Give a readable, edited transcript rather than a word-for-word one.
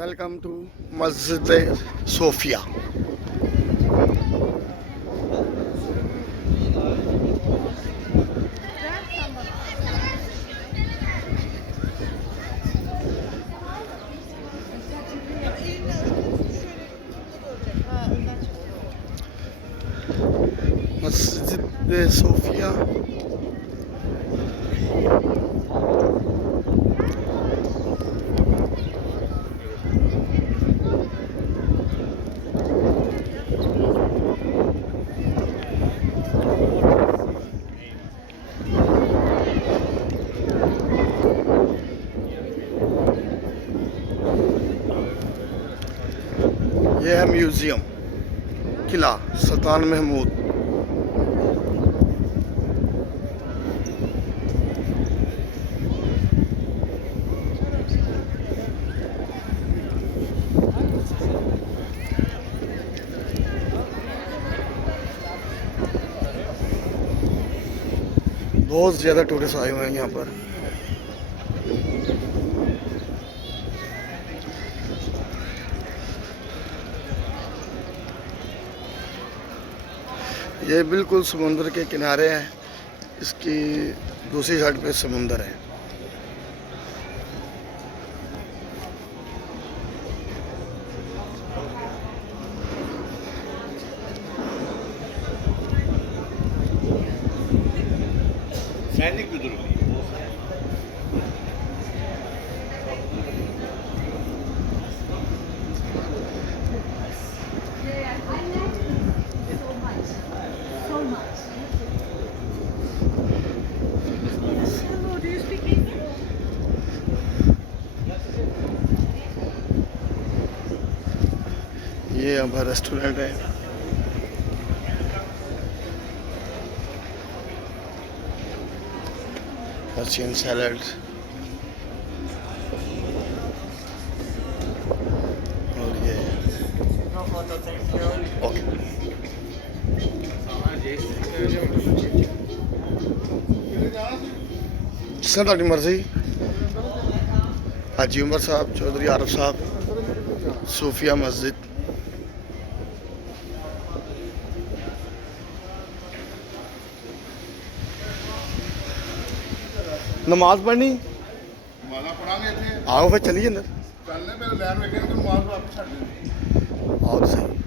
Welcome to मस्जिद Sophia. मस्जिद Sophia ये है म्यूज़ियम किला सुल्तान महमूद। बहुत ज़्यादा टूरिस्ट आए हुए हैं यहाँ पर। ये बिल्कुल समुंदर के किनारे है, इसकी दूसरी साइड पे समुंदर है। सैनिक विद्रोह ये हमारा रेस्टोरेंट है। पर्शियन सैलड और ये ओके। जिसने ਤੁਹਾਡੀ मर्जी हाजी उमर साहब, चौधरी आरफ साहब, सूफिया मस्जिद। नमाज पढ़नी आओ फिर चलिए अंदर। ਚੱਲਨੇ ਮੇਰੇ ਲੈਣ ਵੇਖੇ ਕਿ ਮਾਲ ਵਾਪਸ ਛੱਡ ਦੇ आओ तो सही।